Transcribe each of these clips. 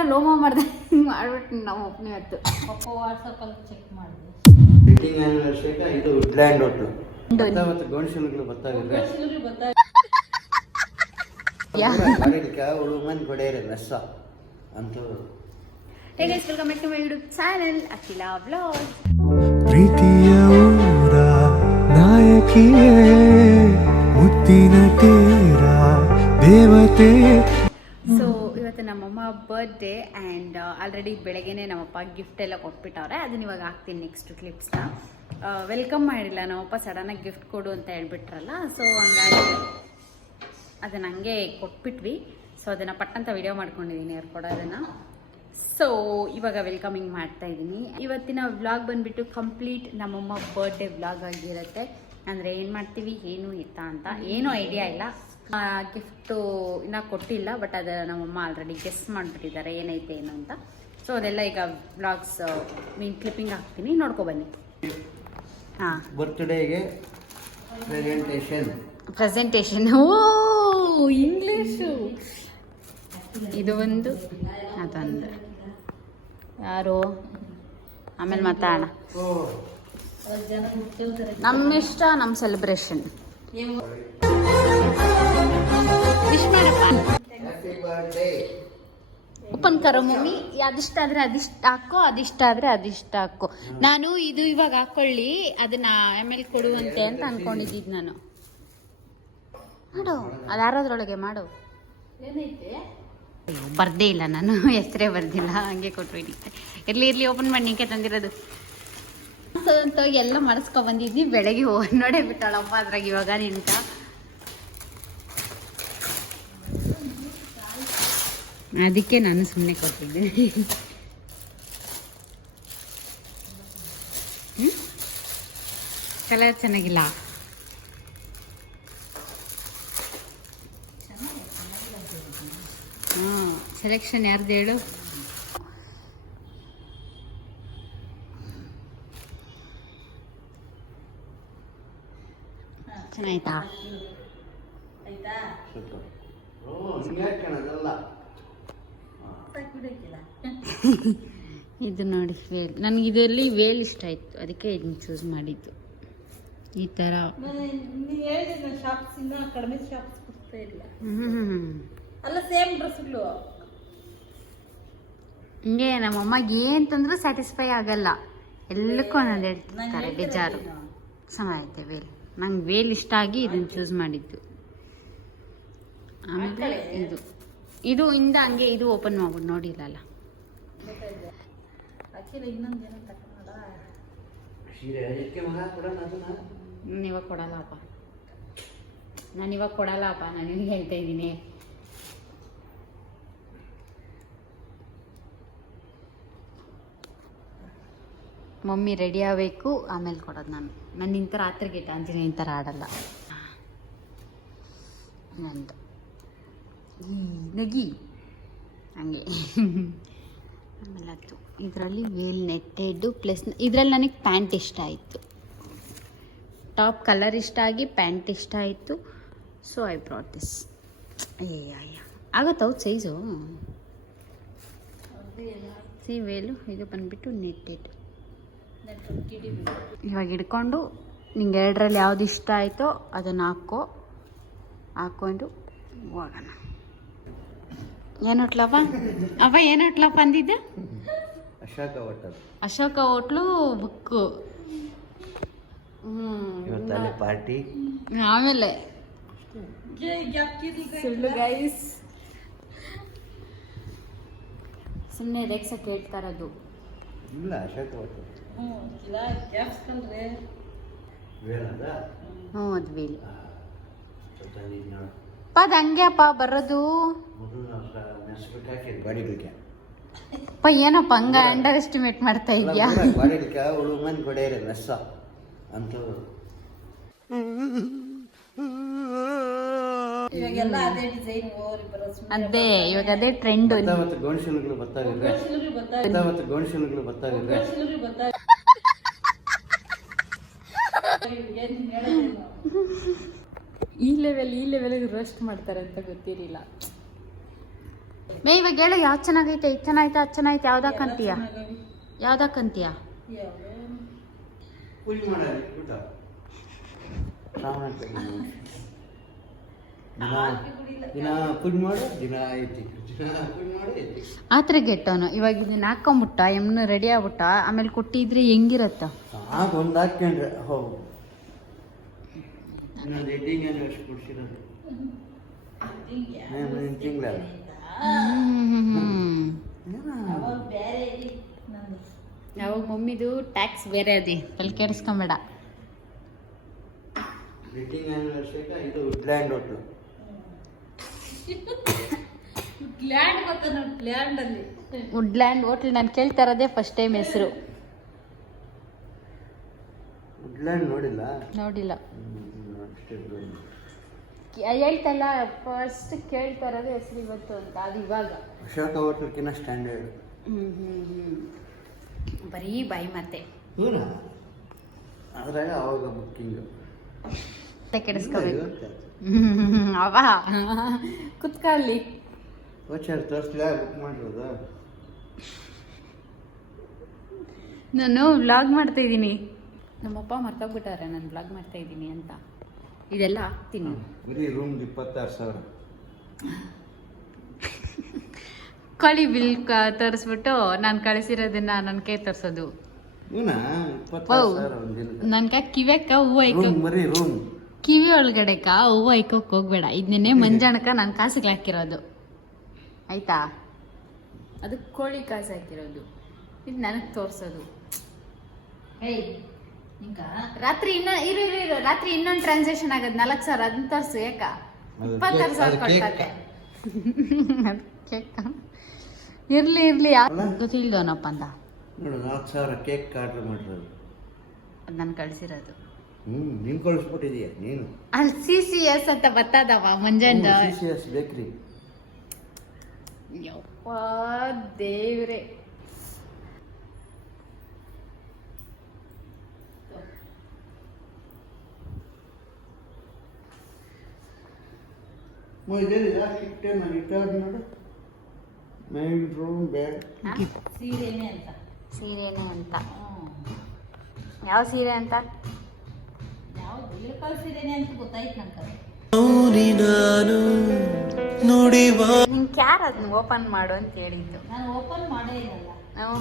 ಏನೋ ಲೋಮ ಮಾಡ್ದೆ ಮಾಡ್ಬಿಟ್ಟು ನಾವು ಒಬ್ಬನೇ ಆಯ್ತು. ಪಪ್ಪ ವಾಟ್ಸಪ್ಪಲ್ಲಿ ಚೆಕ್ ಮಾಡಿದೆ. ಬಿಲ್ಡಿಂಗ್ ಆನಿವರ್ಸರಿ ಇದು ವುಡ್ಲ್ಯಾಂಡ್ ಹೋಟ್ಲು ಮತ್ತೆ ಗೋಣಿಶಿಲುಗಳು ಬರ್ತಾವಿದ್ರೆ ಗಾಡಿಗೆ ಉಳುಮನ್ ಕೊಡೆಯರೆ ರಸ ಅಂತ. Hey guys, welcome back to my YouTube channel, Akhila Vlog. ಪ್ರೀತಿಯ ಊರ ನಾಯಕಿಯೇ ಮುತ್ತಿನ ತೀರ ದೇವತೆ. ಸೊ ಇವತ್ತು ನಮ್ಮಮ್ಮ ಬರ್ತ್ಡೇ ಆ್ಯಂಡ್ ಆಲ್ರೆಡಿ ಬೆಳಗ್ಗೆನೇ ನಮ್ಮಪ್ಪ ಗಿಫ್ಟ್ ಎಲ್ಲ ಕೊಟ್ಬಿಟ್ಟವ್ರೆ. ಅದನ್ನ ಇವಾಗ ಹಾಕ್ತೀನಿ ನೆಕ್ಸ್ಟ್ ಕ್ಲಿಪ್ಸ್ನ. ವೆಲ್ಕಮ್ ಮಾಡಿಲ್ಲ ನಮ್ಮಪ್ಪ, ಸಡನ್ನಾಗಿ ಗಿಫ್ಟ್ ಕೊಡು ಅಂತ ಹೇಳ್ಬಿಟ್ರಲ್ಲ. ಸೊ ಹಂಗಾಗಿ ಅದನ್ನು ಹಂಗೆ ಕೊಟ್ಬಿಟ್ವಿ. ಸೊ ಅದನ್ನು ಪಟ್ಟಂತ ವಿಡಿಯೋ ಮಾಡ್ಕೊಂಡಿದ್ದೀನಿ ಅವ್ರು ಕೊಡೋದನ್ನು. ಸೊ ಇವಾಗ ವೆಲ್ಕಮಿಂಗ್ ಮಾಡ್ತಾ ಇದ್ದೀನಿ. ಇವತ್ತಿನ ವ್ಲಾಗ್ ಬಂದುಬಿಟ್ಟು ಕಂಪ್ಲೀಟ್ ನಮ್ಮಮ್ಮ ಬರ್ತ್ಡೇ ವ್ಲಾಗ್ ಆಗಿರುತ್ತೆ. ಅಂದರೆ ಏನು ಮಾಡ್ತೀವಿ ಏನು ಎತ್ತ ಅಂತ ಏನೂ ಐಡಿಯಾ ಇಲ್ಲ. ಗಿಫ್ಟು ಇನ್ನೂ ಕೊಟ್ಟಿಲ್ಲ, ಬಟ್ ಅದು ನಮ್ಮಮ್ಮ ಆಲ್ರೆಡಿ ಗೆಸ್ ಮಾಡಿಬಿಟ್ಟಿದ್ದಾರೆ ಏನೈತೆ ಏನು ಅಂತ. ಸೊ ಅದೆಲ್ಲ ಈಗ ವ್ಲಾಗ್ಸ್ ಮೀನ್ ಕ್ಲಿಪ್ಪಿಂಗ್ ಹಾಕ್ತೀನಿ, ನೋಡ್ಕೊಬನ್ನಿ. ಹಾಂ, ಬರ್ತ್ಡೇಗೆ ಪ್ರೆಸೆಂಟೇಷನ್. ಓ ಇಂಗ್ಲೀಷು. ಇದು ಒಂದು ಅದೊಂದು ಯಾರು ಆಮೇಲೆ ಮಾತಾಡೋಣ. ನಮ್ಮಿಷ್ಟ ನಮ್ಮ ಸೆಲೆಬ್ರೇಷನ್. ವಿಶ್ ಮಾಡಪ್ಪ. ಓಪನ್ ಕರೋ ಮಮ್ಮಿ. ಅದಿಷ್ಟ ಆದರೆ ಅದಿಷ್ಟ ಹಾಕೋ, ಅದಿಷ್ಟ ಆದರೆ ಅದಿಷ್ಟ ಹಾಕೋ. ನಾನು ಇದು ಇವಾಗ ಹಾಕೊಳ್ಳಿ, ಅದನ್ನ ಆಮೇಲೆ ಕೊಡುವಂತೆ ಅಂತ ಅನ್ಕೊಂಡಿದ್ದಿದ್ದು ನಾನು. ಮಾಡು, ಅದು ಯಾರೋದ್ರೊಳಗೆ ಮಾಡು. ಬರ್ದೇ ಇಲ್ಲ, ನಾನು ಹೆಸರೇ ಬರ್ದಿಲ್ಲ, ಹಂಗೆ ಕೊಟ್ಬಿಟ್ಟಿದ್ದೆ. ಇರ್ಲಿ ಓಪನ್ ಮಾಡಿ, ನಿಂಗೆ ತಂದಿರೋದು ಅಂತ ಎಲ್ಲ ಮರೆಸ್ಕೊ ಬಂದಿದ್ವಿ. ಬೆಳಗ್ಗೆ ನೋಡೇ ಬಿಟ್ಟಾಳಪ್ಪ ಅದ್ರಾಗ ಇವಾಗ ನಿಂತ. ಅದಕ್ಕೆ ನಾನು ಸುಮ್ಮನೆ ಕೊಟ್ಟಿದ್ದೆ. ಕಲರ್ ಚೆನ್ನಾಗಿಲ್ಲ. ಸೆಲೆಕ್ಷನ್ ಯಾರ್ದು ಹೇಳು. ಚೆನ್ನಾಯ್ತಾ? ಇದು ನೋಡಿ ವೇಲ್. ನನಗೆ ಇದರಲ್ಲಿ ವೇಲ್ ಇಷ್ಟ ಆಯಿತು, ಅದಕ್ಕೆ ಇದನ್ನ ಚೂಸ್ ಮಾಡಿದ್ದು. ಈ ಥರ ಕಡಿಮೆ ಶಾಪ್ಸ್ ಕೊಡ್ತಾ ಇಲ್ಲ ಅಲ್ಲ, ಸೇಮ್ ಡ್ರೆಸ್ಗಳು. ಹಿಂಗೆ ನಮ್ಮಮ್ಮಗೆ ಏನು ತಂದ್ರೂ ಸ್ಯಾಟಿಸ್ಫೈ ಆಗಲ್ಲ, ಎಲ್ಲಕ್ಕೂ ನಾನು ಹೇಳ್ತಾರೆ ಬೇಜಾರು. ಚೆನ್ನಾಗೈತೆ ವೇಲ್. ನಂಗೆ ವೇಲ್ ಇಷ್ಟ ಆಗಿ ಇದನ್ನು ಚೂಸ್ ಮಾಡಿದ್ದು. ಆಮೇಲೆ ಇದು ಇಂದ ಹಂಗೆ ಇದು ಓಪನ್ ಮಾಡ್ಬಿಟ್ಟು ನೋಡಿಲ್ಲಲ್ಲ. ನಾನಿವಾಗ ಕೊಡಲ್ಲಪ್ಪ, ನಾನು ನಿನಗೆ ಹೇಳ್ತಾ ಇದ್ದೀನಿ. ಮಮ್ಮಿ ರೆಡಿ ಆಗಬೇಕು, ಆಮೇಲೆ ಕೊಡೋದು. ನಾನು ನಿಂತ ರಾತ್ರಿ ಗಿಟ್ಟ ಅಂತೀನಿ, ನಿಂತರ ಆಡಲ್ಲ. ನಂದು ನಗಿ ಹಂಗೆ. ಆಮೇಲೆ ಅದು ಇದರಲ್ಲಿ ವೇಲ್ ನೆಟ್ಟೆಡ್ಡು ಪ್ಲಸ್ ಇದರಲ್ಲಿ ನನಗೆ ಪ್ಯಾಂಟ್ ಇಷ್ಟ ಆಯಿತು. ಟಾಪ್ ಕಲರ್ ಇಷ್ಟ ಆಗಿ ಪ್ಯಾಂಟ್ ಇಷ್ಟ ಆಯಿತು. So I brought this. ಆಗತ್ತವು ಸೈಜು. ಸಿ ವೇಲು ಇದು ಬಂದುಬಿಟ್ಟು ನೆಟ್ಟೆಡ್. ಇವಾಗ ಹಿಡ್ಕೊಂಡು ನಿಂಗೆ ಎರಡರಲ್ಲಿ ಯಾವ್ದು ಇಷ್ಟ ಆಯಿತೋ ಅದನ್ನು ಹಾಕ್ಕೊಂಡು ಹೋಗೋಣ. ಏನು ಹೋಟ್ಲಪ್ಪ ಅಪ್ಪ, ಏನು ಹೋಟ್ಲಪ್ಪ ಅಂದಿದ್ದೆ? Ashoka hotel book. ಪಾರ್ಟಿ ಆಮೇಲೆ ಸುಳ್ಳು ಗೈಸ್, ಸುಮ್ಮನೆ ರೇಕ್ಸ ಕೇಳ್ತಾರದು. ಇಲ್ಲ ಅಶೋಕ ಹೋಟ್ಲು. ಅದು ವೇಲ್ ಅದು ಹಂಗೆ ಅಪ್ಪ ಬರೋದು. ಅಪ್ಪ ಏನಪ್ಪ ಹಂಗ ಅಂಡರ್ ಎಸ್ಟಿಮೇಟ್ ಮಾಡ್ತಾ ಇದೆಯಾ? ಉಳುಮನ್ ಕೊಡೆಯರೆ ರಸ ಅಂತ. ಅದೇ ಇವಾಗ ಅದೇ ಟ್ರೆಂಡ್. ಗೋಣಿಶಿಲುಗಳು ಬರ್ತಾವಿದ್ರೆ ಈ ಲೆವೆಲ್ ರೋಸ್ಟ್ ಮಾಡ್ತಾರೆ ಅಂತ ಗೊತ್ತಿರಲಿಲ್ಲ. ಮೇ ಇವಾಗ ಹೇಳು ಯಾವ್ದು ಚೆನ್ನಾಗೈತೆ ಇದು ಚೆನ್ನಾಗೈತೆ ಅದು ಚೆನ್ನಾಗೈತೆ ಯಾವ್ದಕ್ಕಂತೀಯ ಯಾವ್ದಕ್ಕಂತೀಯ ಪೂಜೆ ಮಾಡೋದು ಊಟ ದಿನ ಪೂಜೆ ಮಾಡು ದಿನ ಐತಿ ದಿನ ಪೂಜೆ ಮಾಡು ಐತಿ ಆ ಥರ ಗೆಟ್ಟವನು ಇವಾಗ ಇದನ್ನ ಹಾಕೊಂಬಿಟ್ಟ ಎಮ್ನ ರೆಡಿ ಆಗ್ಬಿಟ್ಟ ಆಮೇಲೆ ಕೊಟ್ಟಿದ್ರೆ ಹೆಂಗಿರತ್ತ ಆಗ ಒಂದು ಹಾಕ್ಕೊಂಡ್ರೆ ಹೌದು ಇನ್ನೊಂದು ಎಡ್ಡಿಂಗ್ ಏನು ಎಷ್ಟು ಕೊಡ್ಸಿರೋದು ತಿಂಗಳಲ್ಲ ಅವಾಗ ಮಮ್ಮಿದು ಟ್ಯಾಕ್ಸ್ ಬೇರೆ ಅದಿ ಅಲ್ಲಿ ಕೆಡಿಸ್ಕೊಂಬೇಡ ವೆಡ್ಡಿಂಗ್ ಆ್ಯನಿವರ್ಸರಿಗೆ ಇದು ವುಡ್ಲ್ಯಾಂಡ್ ಹೋಟ್ಲು ಲ್ಯಾಂಡ್ ಗೊತ್ತ ನೋಡಿ ಲ್ಯಾಂಡಲ್ಲಿ ವುಡ್ಲ್ಯಾಂಡ್ ಹೋಟ್ಲ್ ನಾನು ಕೇಳ್ತಾ ಇರೋದೇ ಫಸ್ಟ್ ಟೈಮ್ ಹೆಸರು ವುಡ್ಲ್ಯಾಂಡ್ ನೋಡಿಲ್ಲ ನೋಡಿಲ್ಲ ಅಷ್ಟೇ ಹೇಳ್ತಲ್ಲ ಫಸ್ಟ್ ಕೇಳ್ತಾ ಇರೋದೇ ಹೆಸರು ಇವತ್ತು ಅಂತ ಅದು ಇವಾಗ ಅಶೋಕ ಹೋಟ್ಲಕ್ಕಿನ್ನ ಸ್ಟ್ಯಾಂಡರ್ಡ್ ಬರೀ ಬಾಯಿ ಮತ್ತೆ ಹೂನಾ ಅದ್ರಾಗ ಅವಾಗ ಬುಕ್ಕಿಂಗು ಕೆಡಿಸ್ಕೋಬೇಕು ಅವ ಕುತ್ಕ ಅಲ್ಲಿ ವಚಾರ ತೋರಿಸ್ಲಾ ಬುಕ್ ಮಾಡಿರೋದು ನಾನು ವ್ಲಾಗ್ ಮಾಡ್ತಾ ಇದ್ದೀನಿ ನಮ್ಮಪ್ಪ ಮರ್ತೋಗ್ಬಿಟ್ಟಾರೆ ನಾನು ವ್ಲಾಗ್ ಮಾಡ್ತಾ ಇದ್ದೀನಿ ಅಂತ ಇದೆಲ್ಲ ಹಾಕ್ತೀನಿ ಬರೀ ರೂಮ್ಗೆ 26,000 ಕಳಿ ಬಿಲ್ ತರಿಸ್ಬಿಟ್ಟು ನಾನು ಕಳಿಸಿರೋದನ್ನ ನನ್ನ ಕೈ ತರಿಸೋದು ಹೂನಾ 26,000 ಒಂದು ದಿನಕ್ಕೆ ನನ್ಗ ಕಿವ್ಯಾಕ ಹೂವು ಐಕೋ ರೂಮ್ ಬರೀ ರೂಮ್ ಕಿವಿ ಒಳಗಡೆಕ ಹೂವು ಐಕೋಕ್ ಹೋಗ್ಬೇಡ ಇದನ್ನೇ ಮಂಜಾಣಕ ನಾನು ಕಾಸಿಗೆ ಹಾಕಿರೋದು ಆಯ್ತಾ ಅದು ಕೋಳಿ ಕಾಸು ಹಾಕಿರೋದು ಇದು ನನಗೆ ತೋರಿಸೋದು ರಾತ್ರಿ ಇರು ರಾತ್ರಿ ಇನ್ನೊಂದು ಟ್ರಾನ್ಸಾಕ್ಷನ್ ಆಗೋದು 4,000 ಅದನ್ನ ತೋರಿಸು ಯಾಕ 26,000 ಕೊಟ್ಟಾಕೆ ಇರ್ಲಿ ಗೊತ್ತಿಲ್ದವನಪ್ಪ ಅಂತ ನೋಡು 4,000 ಕೇಕ್ ಆರ್ಡರ್ ಮಾಡಿರೋದು ಅದು ನಾನು ಕಳಿಸಿರೋದು ನೀನು ಕಳಿಸ್ಬಿಟ್ಟಿದೀಯ ನೀನು ಅಲ್ಲಿ CCS ಅಂತ ಬರ್ತದವ ಮಂಜಂಡ CCS ಬೇಕ್ರಿ ಯಪ್ಪ ದೇವ್ರೆ ರಿಟರ್ನ್ ಮಾಡು ಮೈನ್ ರೂಮ್ ಬೇಡ ಸೀರೆನೇ ಅಂತ ಸೀರೆನೇ ಅಂತ ಯಾವ ಸೀರೆ ಅಂತ ಯಾವ್ದು ಇಳ್ಕಲ್ ಸೀರೆನೇ ಅಂತ ಗೊತ್ತಾಯ್ತು ನಂಗೆ ನಿಂಗೆ ಯಾರು ಅದನ್ನ ಓಪನ್ ಮಾಡು ಅಂತ ಹೇಳಿದ್ದು ನಾನು ಓಪನ್ ಮಾಡೇ ಇಲ್ಲಲ್ಲ ನಾವು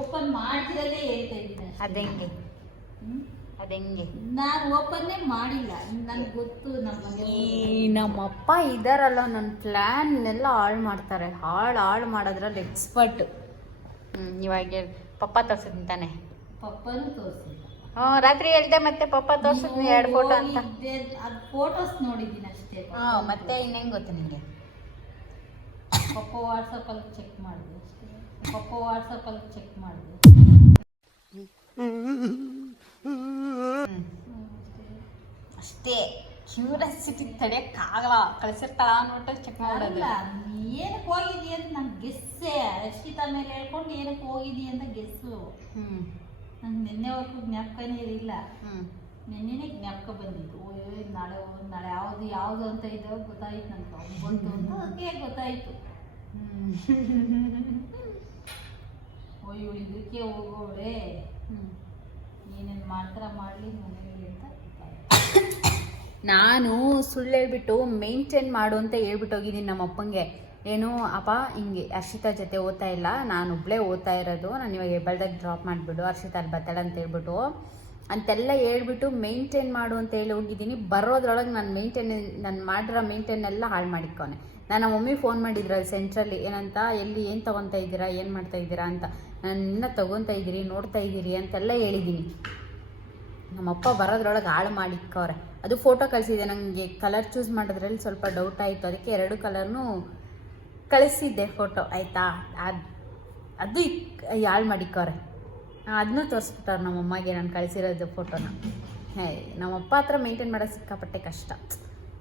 ಓಪನ್ ಮಾಡ್ತಿರಲ್ಲೇ ಹೇಳ್ತಾ ಇದ್ದೀನಿ ಅದೆಂಗೆ ಅದೆಂಗೆ ನಾನು ಓಪನ್ನೇ ಮಾಡಿಲ್ಲ ನನಗೆ ಗೊತ್ತು ಈ ನಮ್ಮಪ್ಪ ಇದಾರಲ್ಲ ನನ್ನ ಪ್ಲ್ಯಾನ್ನೆಲ್ಲ ಹಾಳು ಮಾಡ್ತಾರೆ ಹಾಳು ಮಾಡೋದ್ರಲ್ಲಿ ಎಕ್ಸ್ಪರ್ಟ್ ಇವಾಗ ಪಪ್ಪ ತೋರ್ಸಿದ್ನಿ ತಾನೆ ಪಪ್ಪನೂ ತೋರಿಸಿಲ್ಲ ರಾತ್ರಿ ಹೇಳ್ದೆ ಮತ್ತೆ ಪಪ್ಪ ತೋರ್ಸಿದ್ನಿ 2 ಫೋಟೋ ಅಂತ ಅದು ಫೋಟೋಸ್ ನೋಡಿದ್ದೀನಿ ಅಷ್ಟೇ ಮತ್ತೆ ಇನ್ನೇನು ಗೊತ್ತು ನಿಮಗೆ ಪಪ್ಪ ವಾಟ್ಸಪ್ಪಲ್ಲಿ ಚೆಕ್ ಮಾಡಿದೆ ಅಷ್ಟೇ ಪಪ್ಪ ವಾಟ್ಸಪ್ಪಲ್ಲಿ ಚೆಕ್ ಮಾಡಿದೆ ಅಷ್ಟೇ ಕ್ಯೂರಿಯಾಸಿಟಿ ತಡೆಯಕ್ಕಾಗಲ್ಲ ಕಳಿಸಿರ್ತಾಳ ನೋಟ ಚೆಕ್ ಮಾಡೋದು ಏನಕ್ಕೆ ಹೋಗಿದ್ದಿ ಅಂತ ನಂಗೆ ಗೆಸ್ಸೆ ರಕ್ಷಿತಾ ಮೇಲೆ ಹೇಳ್ಕೊಂಡು ಏನಕ್ಕೆ ಹೋಗಿದ್ದಿ ಅಂತ ಗೆಸ್ಸು ನಂಗೆ ನಿನ್ನೆವರೆಗೂ ಜ್ಞಾಪಕನೇ ಇರಲಿಲ್ಲ ನಿನ್ನೆನೇ ಜ್ಞಾಪಕ ಬಂದಿತ್ತು ನಾಳೆ ಯಾವುದು ಅಂತ ಇದೋ ಗೊತ್ತಾಯ್ತು ನನಗೆ ಬಂತು ಅಂತ ಅದಕ್ಕೆ ಗೊತ್ತಾಯ್ತು ಇವಳು ಇದಕ್ಕೆ ಹೋಗೋಳೆ ಏನೇನು ಮಾಡ್ತಾರ ಮಾಡಲಿ ಮನೆಯಲ್ಲಿ ಅಂತ ನಾನು ಸುಳ್ಳು ಹೇಳ್ಬಿಟ್ಟು ಮೇಂಟೈನ್ ಮಾಡು ಅಂತ ಹೇಳ್ಬಿಟ್ಟು ಹೋಗಿದ್ದೀನಿ ನಮ್ಮ ಅಪ್ಪಂಗೆ ಏನು ಅಪ್ಪ ಹಿಂಗೆ ಹರ್ಷಿತಾ ಜೊತೆ ಓದ್ತಾ ಇಲ್ಲ ನಾನು ಒಬ್ಬಳೇ ಓದ್ತಾ ಇರೋದು ನಾನು ಇವಾಗ ಹೆಬ್ಬಳ್ದಾಗ ಡ್ರಾಪ್ ಮಾಡಿಬಿಡು ಹರ್ಷಿತಾ ಅಲ್ಲಿ ಬರ್ತಾಳೆ ಅಂತ ಹೇಳ್ಬಿಟ್ಟು ಅಂತೆಲ್ಲ ಹೇಳ್ಬಿಟ್ಟು ಮೇಂಟೈನ್ ಮಾಡು ಅಂತ ಹೇಳಿ ಹೋಗಿದ್ದೀನಿ ಬರೋದ್ರೊಳಗೆ ನಾನು ಮಾಡಿರೋ ಮೇಂಟೈನ್ ಎಲ್ಲ ಹಾಳು ಮಾಡಿಕ್ಕೋನೆ ನಾನು ನಮ್ಮ ಮಮ್ಮಿ ಫೋನ್ ಮಾಡಿದ್ರು ಸೆಂಟ್ರಲ್ಲಿ ಏನಂತ ಏನು ತೊಗೊತಾ ಇದ್ದೀರಾ ಏನು ಮಾಡ್ತಾ ಇದ್ದೀರಾ ಅಂತ ನಾನು ಇನ್ನೂ ತೊಗೊತಾ ಇದ್ದೀರಿ ನೋಡ್ತಾ ಇದ್ದೀರಿ ಅಂತೆಲ್ಲ ಹೇಳಿದ್ದೀನಿ ನಮ್ಮಪ್ಪ ಬರೋದ್ರೊಳಗೆ ಹಾಳು ಮಾಡಿಕ್ಕವ್ರೆ ಅದು ಫೋಟೋ ಕಳಿಸಿದೆ ನನಗೆ ಕಲರ್ ಚೂಸ್ ಮಾಡೋದ್ರಲ್ಲಿ ಸ್ವಲ್ಪ ಡೌಟ್ ಆಯಿತು ಅದಕ್ಕೆ 2 ಕಲರ್ನೂ ಕಳಿಸಿದ್ದೆ ಫೋಟೋ ಆಯಿತಾ ಅದು ಹಾಳು ಮಾಡಿಕ್ಕವ್ರೆ ಅದನ್ನೂ ತೋರಿಸ್ಬಿಟ್ಟವ್ರೆ ನಮ್ಮಮ್ಮಗೆ ನಾನು ಕಳಿಸಿರೋದು ಫೋಟೋನ ನಮ್ಮಪ್ಪ ಹತ್ರ ಮೇಂಟೈನ್ ಮಾಡೋದು ಸಿಕ್ಕಾಪಟ್ಟೆ ಕಷ್ಟ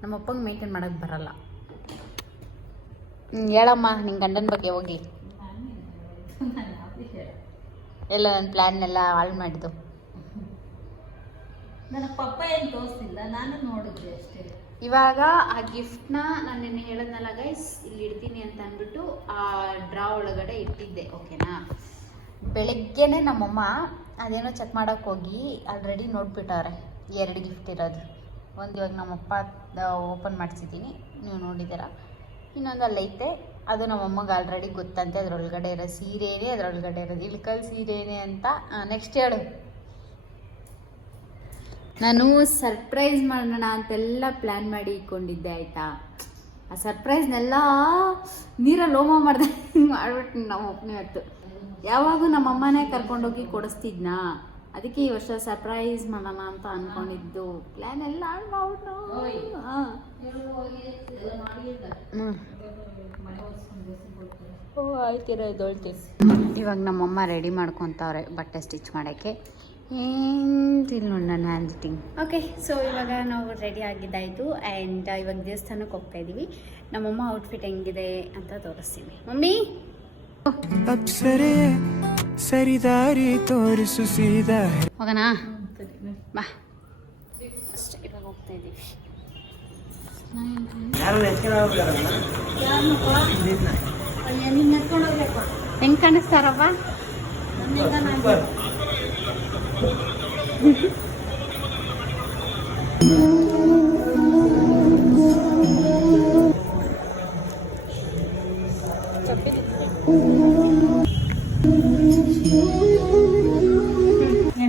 ನಮ್ಮಪ್ಪಂಗೆ ಮೇಂಟೈನ್ ಮಾಡೋಕ್ಕೆ ಬರಲ್ಲ ಹೇಳಮ್ಮ ನಿನ್ನ ಗಂಡನ ಬಗ್ಗೆ ಹೋಗಿ ಎಲ್ಲ ನನ್ನ ಪ್ಲ್ಯಾನ್ನೆಲ್ಲ ಹಾಳು ಮಾಡಿದ್ದು ನನಗೆ ಪಪ್ಪ ಏನು ತೋರಿಸ್ತಿಲ್ಲ, ನಾನು ನೋಡಿದ್ದೆ ಅಷ್ಟೇ. ಇವಾಗ ಆ ಗಿಫ್ಟ್ನ ನಾನು ನಿನ್ನೆ ಹೇಳಿದ್ನಲ್ಲ ಗೈಸ್, ಇಲ್ಲಿ ಇಡ್ತೀನಿ ಅಂತ ಅಂದ್ಬಿಟ್ಟು ಆ ಡ್ರಾ ಒಳಗಡೆ ಇಟ್ಟಿದ್ದೆ. ಓಕೆನಾ, ಬೆಳಗ್ಗೆನೆ ನಮ್ಮಮ್ಮ ಅದೇನೋ ಚೆಕ್ ಮಾಡೋಕ್ಕೆ ಹೋಗಿ ಆಲ್ರೆಡಿ ನೋಡ್ಬಿಟ್ಟವ್ರೆ 2 ಗಿಫ್ಟ್ ಇರೋದು. ಒಂದು ಇವಾಗ ನಮ್ಮಪ್ಪ ಓಪನ್ ಮಾಡಿಸಿದ್ದೀನಿ, ನೀವು ನೋಡಿದ್ದೀರಾ. ಇನ್ನೊಂದು ಅಲ್ಲೈತೆ, ಅದು ನಮ್ಮಮ್ಮಗೆ ಆಲ್ರೆಡಿ ಗೊತ್ತಂತೆ ಅದರೊಳಗಡೆ ಇರೋ ಸೀರೆನೇ, ಅದರೊಳಗಡೆ ಇರೋದು ಇಳ್ಕಲ್ ಸೀರೆನೇ ಅಂತ. ನೆಕ್ಸ್ಟ್ ಹೇಳು. ನಾನು ಸರ್ಪ್ರೈಸ್ ಮಾಡೋಣ ಅಂತೆಲ್ಲ ಪ್ಲ್ಯಾನ್ ಮಾಡಿ ಇಟ್ಕೊಂಡಿದ್ದೆ ಆಯಿತಾ. ಆ ಸರ್ಪ್ರೈಸ್ನೆಲ್ಲ ನೀರಲ್ಲಿ ಹೋಮ ಮಾಡ್ದೆ ಮಾಡ್ಬಿಟ್ಟು ನಮ್ಮ ಒಪ್ಪನೇ ಹೊತ್ತು. ಯಾವಾಗೂ ನಮ್ಮಮ್ಮನೇ ಕರ್ಕೊಂಡೋಗಿ ಕೊಡಿಸ್ತಿದ್ನಾ, ಅದಕ್ಕೆ ಈ ವರ್ಷ ಸರ್ಪ್ರೈಸ್ ಮಾಡೋಣ ಅಂತ ಅಂದ್ಕೊಂಡಿದ್ದು. ಪ್ಲ್ಯಾನ್ ಎಲ್ಲ ಹಾಳು ಮಾಡ್ಬಿಟ್ಟು. ಹಾಂ, ಓ ಆಯ್ತಿರ ಇದೊಳ್ತೀನಿ. ಇವಾಗ ನಮ್ಮಮ್ಮ ರೆಡಿ ಮಾಡ್ಕೊತವ್ರೆ ಬಟ್ಟೆ ಸ್ಟಿಚ್ ಮಾಡೋಕ್ಕೆ. ಏನಿಲ್ಲ ನೋಡಿ ನನ್ನ ಹ್ಯಾಂಡ್ ರೈಟಿಂಗ್. ಓಕೆ, ಸೊ ಇವಾಗ ನಾವು ರೆಡಿ ಆಗಿದ್ದಾಯಿತು ಆ್ಯಂಡ್ ಇವಾಗ ದೇವಸ್ಥಾನಕ್ಕೆ ಹೋಗ್ತಾ ಇದ್ದೀವಿ. ನಮ್ಮಮ್ಮ ಔಟ್ಫಿಟ್ ಹೆಂಗಿದೆ ಅಂತ ತೋರಿಸ್ತೀನಿ. ಮಮ್ಮಿ ಅಪ್ಸರೆ ಸರಿದಾರಿ ತೋರಿಸು ಸೀದಾ. ಹೋಗೋಣ ಬಾ. ಅಷ್ಟೇ, ಇವಾಗ ಹೋಗ್ತಾ ಇದ್ದೀವಿ. ಹೆಂಗೆ ಕಾಣಿಸ್ತಾರಪ್ಪ?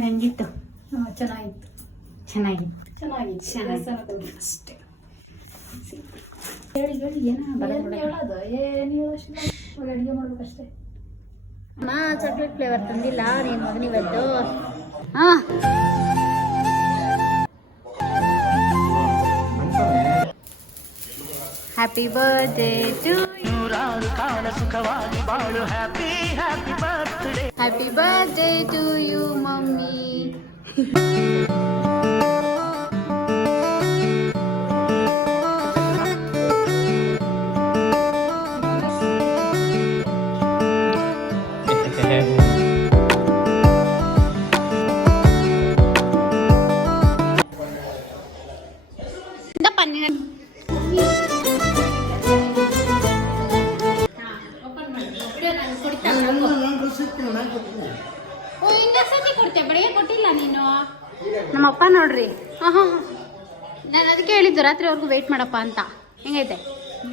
ಹೆಂಗಿತ್ತು? ಚೆನ್ನಾಗಿತ್ತು ಚೆನ್ನಾಗಿತ್ತು ಚೆನ್ನಾಗಿತ್ತು ಚೆನ್ನಾಗಿತ್ತು ಅಷ್ಟೇ. ಹೇಳಿ ಏನೋ ಹೇಳೋದು, ಏನು ಅಡುಗೆ ಮಾಡ್ಬೇಕಷ್ಟೇ. ನಾ ಚಾಕ್ಲೇಟ್ ಫ್ಲೇವರ್ ತಂದಿಲ್ಲ ನೀನು ಮಗನಿವತ್ತು. ಹಾಂ, happy birthday to you, happy birthday to you mummy. ಕೊಟ್ಟಿಲ್ಲ ನೀನು ನಮ್ಮಪ್ಪ ನೋಡ್ರಿ. ಹಾಂ ಹಾಂ, ನಾನು ಅದಕ್ಕೆ ಹೇಳಿದ್ದು ರಾತ್ರಿವರೆಗೂ ವೆಯ್ಟ್ ಮಾಡಪ್ಪ ಅಂತ. ಹೆಂಗೈತೆ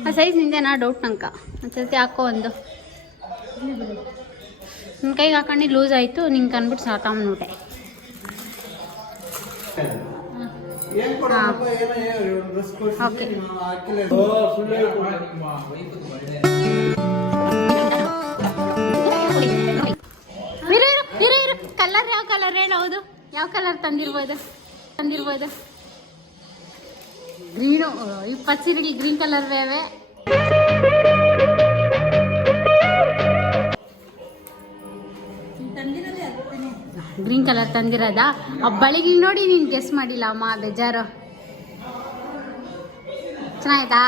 ಆ ಸೈಜ್ ನಿಂದೇನಾ ಡೌಟ್ ನಂಗೆ. ಒಂದ್ಸತಿ ಹಾಕೋ ಒಂದು ನಿನ್ನ ಕೈಗೆ ಹಾಕೊಂಡು ಲೂಸ್ ಆಯಿತು ನಿಂಗೆ ಅಂದ್ಬಿಟ್ಟು ಸಾಕಾಮ್ನೂಟೆ. ಹಾಂ ಓಕೆ. ಇರು ಕಲರ್ ಯಾವ ಕಲರ್ ಹೇಳು? ಹೌದು, ಯಾವ ಕಲರ್ ತಂದಿರ್ಬೋದು? ಗ್ರೀನು. 20 ಸೀರೆಗೆ ಗ್ರೀನ್ ಕಲರ್ ಬೇವೆ. ಗ್ರೀನ್ ಕಲರ್ ತಂದಿರೋದಾ? ಆ ಬಳಿಗೆ ನೋಡಿ ನೀನು ಗೆಸ್ ಮಾಡಿಲ್ಲ ಅಮ್ಮ, ಬೇಜಾರು. ಚೆನ್ನಾಯ್ತಾ?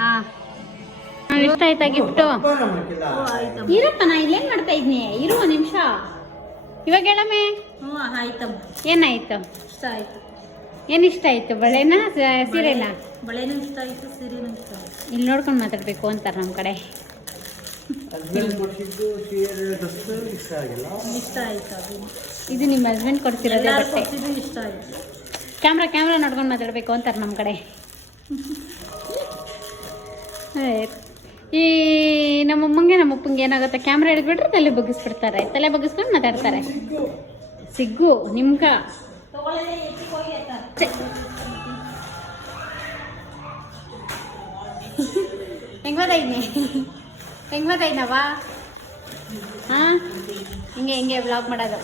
ಹಾಂ, ಇಷ್ಟ ಆಯ್ತಾ ಗಿಫ್ಟು? ಇರಪ್ಪ, ನಾ ಇಲ್ಲೇನು ಮಾಡ್ತಾ ಇದ್ನಿ, ಇರು ಒಂದು ನಿಮಿಷ. ಇವಾಗ ಹೇಳಮ್ಮೆ. ಆಯ್ತಮ್ಮ. ಏನಾಯ್ತು? ಇಷ್ಟ ಆಯ್ತು. ಏನು ಇಷ್ಟ ಆಯ್ತು? ಬಳೆನಾ ಸೀರೆನಾ? ಬಳೆನೂ ಇಷ್ಟ ಆಯ್ತು, ಸೀರೆನೂ ಇಷ್ಟ ಆಯ್ತು. ಇಲ್ಲಿ ನೋಡ್ಕೊಂಡು ಮಾತಾಡ್ಬೇಕು ಅಂತಾರೆ ನಮ್ಮ ಕಡೆ. ಇಷ್ಟ ಆಯ್ತು. ಅದು ಇದು ನಿಮ್ಮ ಹಸ್ಬೆಂಡ್ ಕೊಡ್ತಿರೋದೇ ಬಟ್ಟೆ. ಇಷ್ಟ ಆಯ್ತು. ಕ್ಯಾಮ್ರಾ ನೋಡ್ಕೊಂಡು ಮಾತಾಡಬೇಕು ಅಂತಾರೆ ನಮ್ಮ ಕಡೆ. ಈ ನಮ್ಮಮ್ಮಂಗೆ ನಮ್ಮಪ್ಪಂಗೆ ಏನಾಗುತ್ತೆ, ಕ್ಯಾಮ್ರಾ ಹಿಡಿದ್ಬಿಟ್ರೆ ತಲೆ ಬಗ್ಗಿಸ್ಬಿಡ್ತಾರೆ, ತಲೆ ಬಗ್ಗಿಸ್ಕೊಂಡು ಮಾತಾಡ್ತಾರೆ. ಸಿಗ್ಗು ನಿಮ್ಗ ಹೆಂಗ್ ಮಾತಾಯಿದ್ನವಾ? ಹಾಂ, ಹಿಂಗೆ ಬ್ಲಾಗ್ ಮಾಡೋದು.